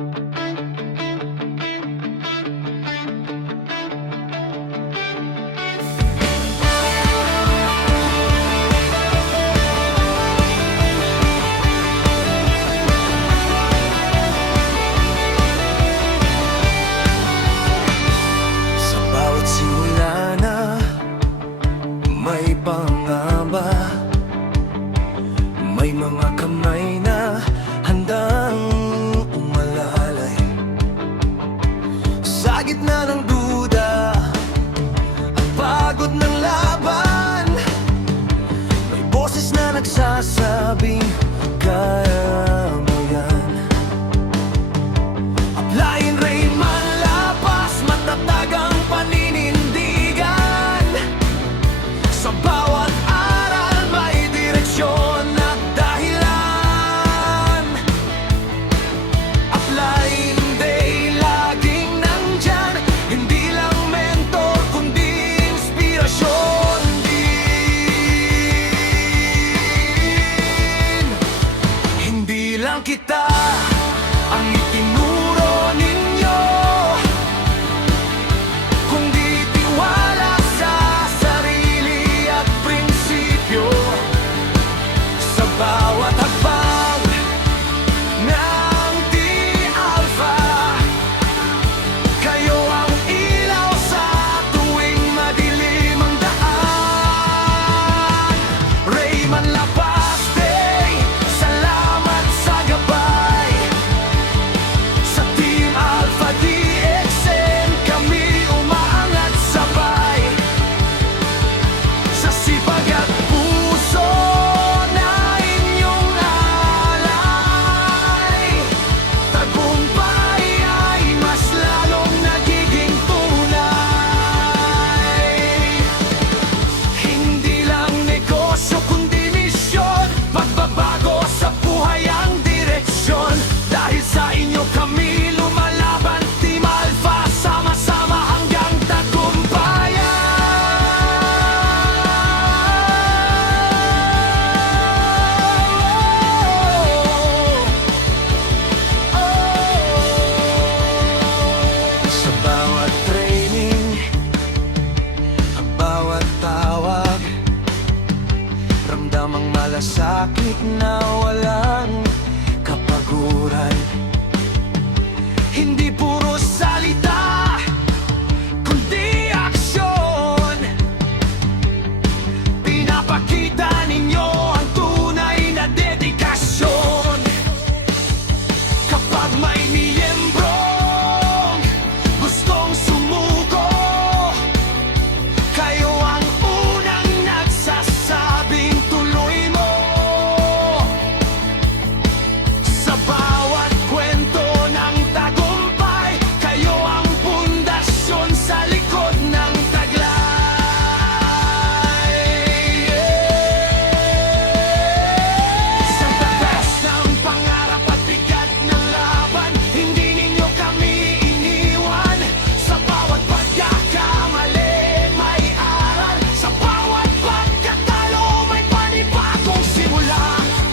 Sa bawat simula na may pangamba, may mga kamay na handang umalalay. Sa gitna ng duda at pagod ng laban, may boses na nagsasabing kaya mo yan. Applyin Rayman Lapas, matatag ang paninindigan. Sa bawat aral may direksyon at dahilan. Applyin Day, laging nandyan, hindi lang mentor kundi inspirasyon din. Hindi lang kita ang itinuro ninyo, kundi tiwala sa sarili at prinsipyo. Sa bawat hakbang ng T-Alpha, kayo ang ilaw sa tuwing madilim ang daan. Rayman Lapas Day, salamat sa gabay. Sa Team Alpha DXN, kami umaangat sabay. Sa sipag at puso na inyong alay, tagumpay ay mas lalong nagiging tunay. Hindi lang negosyo kundi misyon, pagbabago sa buhay ang direksyon. Dahil sa inyo kami lumalaban, Team Alpha, sama-sama hanggang tagumpayan. Sa bawat training, ang bawat tawag, ramdamang malasakit na walang kapaguran. Hindi puro salita, kundi aksyon. Pinapakita ninyo ang tunay na dedikasyon. Kapag may miyembrong gustong sumuko, kayo ang unang nagsasabing tuloy mo. Sa bawat kwento ng tagumpay, kayo ang pundasyon sa likod ng taglay. Sa taas ng pangarap at bigat ng laban, hindi ninyo kami iniwan. Sa bawat pagkakamali may aral, sa bawat pagkatalo may panibagong simula.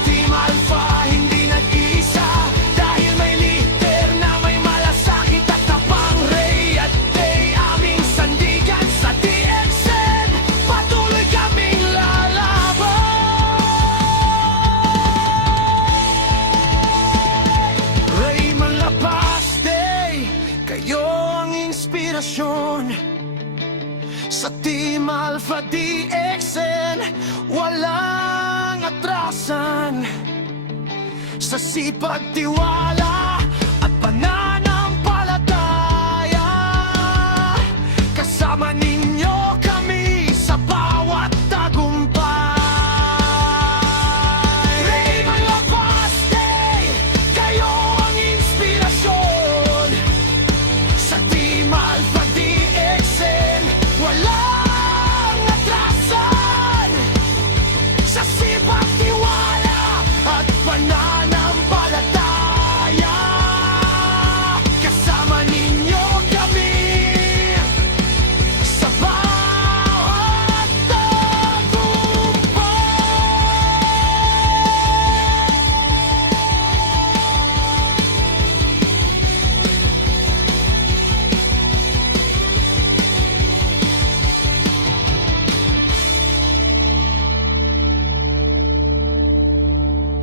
Team Alpha hindi nag-iisa, dahil may leader na may malasakit at tapang. Ray at Day, aming sandigan sa DXN, patuloy kaming lalaban. Rayman Lapas Day, kayo ang inspirasyon. Sa Team Alpha DXN, walang atrasan. Sa sipag, tiwala